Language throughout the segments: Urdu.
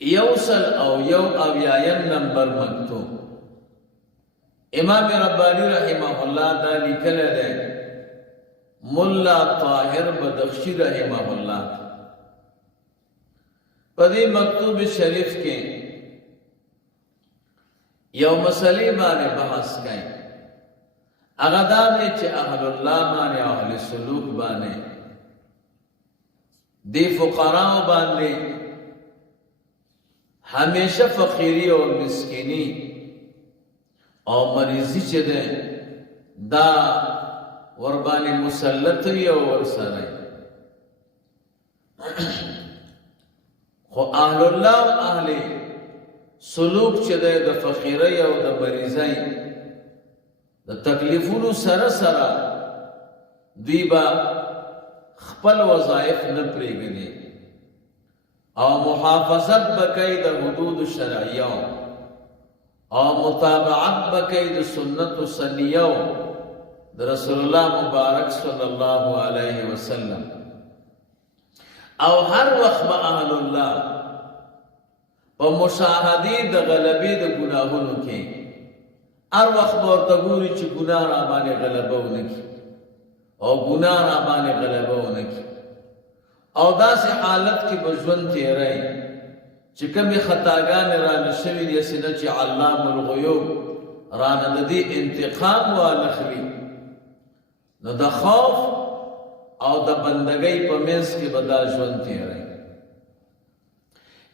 یوصل او یو اویایم نمبر مکتوب امام ربانی رحمه اللہ دا لکل دے ملا طاہر بدخشی رحمه اللہ پدی مکتوب شریف کے یو مسئلے بانے بحث کئیں اغدانے چے اہل اللہ بانے اہل سلوک بانے دی فقراء بانے ہمیشہ فقیری اور مسکینی اور مریضی چے دیں دا وربانی مسلط یا ورسانے خو اہل اللہ و اہل سلوک چے دیں دا فقیری اور دا مریضی دا تکلیفونو سر سرا دوی با خپل وظائف نپری گنی او محافظت بکئی دا حدود شرعیو او متابعت بکئی دا سنت و سنیو دا رسول اللہ مبارک صلی اللہ علیہ وسلم او ہر وقت با اہل اللہ پا مشاہدی دا غلبی دا گناہونو کی ہر وقت بورتا گوری چی گناہ رابانے غلبو نکی او گناہ رابانے غلبو نکی او دا سے حالت کی بجون تیرے چی کمی خطاگان ران شوی دیسینا چی علام الغیوب ران دی انتقام والخلی نو دا خوف او دا بندگی پا منس کی بدا جون تیرے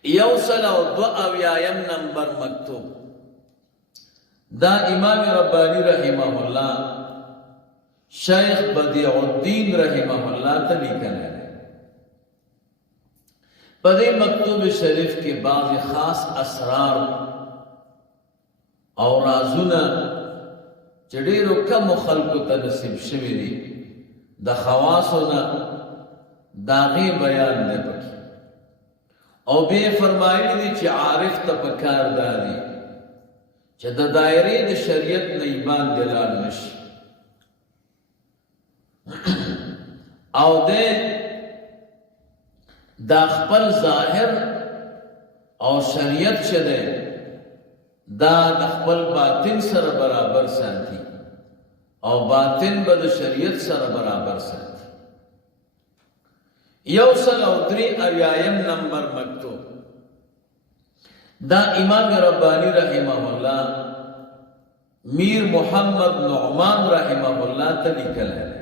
یوصل او دو اویایم نمبر مکتوب دا امام ربانی رحمہ اللہ شیخ بدیع الدین رحمہ اللہ تلی کرنے پدے مکتوب شریف کے بعض خاص اسرار اور رازونا چڑیرو کم خلقو تنصیب شوی دی دا خواسونا داغی بیان دے پکی او بے فرمائی دی چی عارف تا پکار داری چی دا دائری دا شریعت نیبان دلال نشی او دے دا خپل ظاہر او شریعت شدے دا خپل باطن سر برابر سانتی او باطن با دا شریعت سر برابر سانتی یوصل او دری اویایم نمبر مکتوب دا امام ربانی رحمہ اللہ میر محمد نعمان رحمہ اللہ تلیکل ہے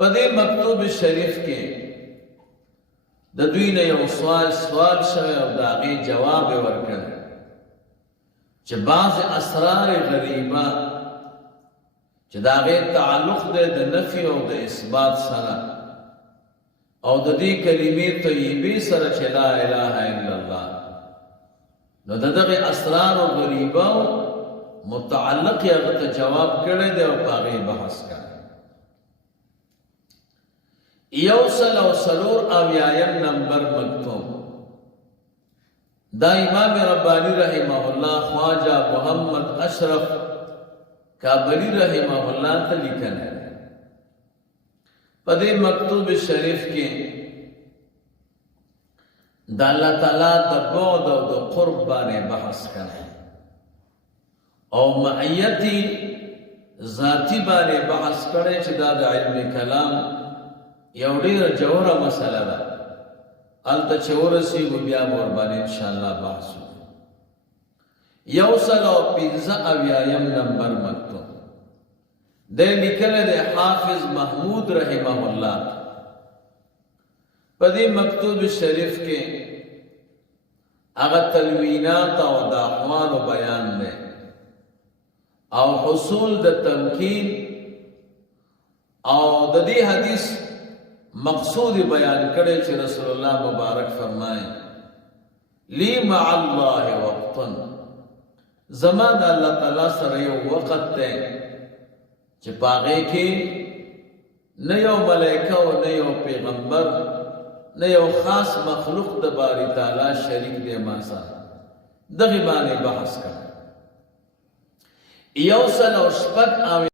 پدے مکتوب شریف کے دا دوی نے یو سوال شوی او داغی جواب ورکر چھ بعض اسرار غریبہ چھ داغی تعلق دے دا نفی او دا اثبات سرا او دا دی کلمی طیبی سرا چھ لا الہ الا اللہ نو دا داغی اسرار غریبہ متعلق یا غتا جواب کرے دے او پاغی بحث کر یوصل او سلور اویایم نمبر مکتوب دا امام ربانی رحمہ اللہ خواجہ محمد اشرف کابلی رحمہ اللہ تلیکن ہے پدے مکتوب شریف کے دا اللہ تعالیٰ دا بعد و دا قرب بانے بحث کرے او معیتی ذاتی بانے بحث کرے چی دا علم کلام یو دیر جوہرہ مسئلہ دا علتا چورسی گو بیا موربانی انشاءاللہ بحثو یوصل او پینزا اویایم نمبر مکتوب دے لکل دے حافظ محمود رحمہ اللہ پدی مکتوب شریف کے اگر تلوینات او دا احوال و بیان دے او حصول دا تمکین او دا دی حدیث مقصود بیان کرے چھ رسول اللہ مبارک فرمائیں لی مع اللہ وقتن زمان اللہ تعالیٰ سر یو وقت تے چھ پاگے کی نیو ملائکہ و نیو پیغمبر نیو خاص مخلوق دباری تعالیٰ شریک دے ماسا دغی بانے بحث کر یوصل و شپک آوے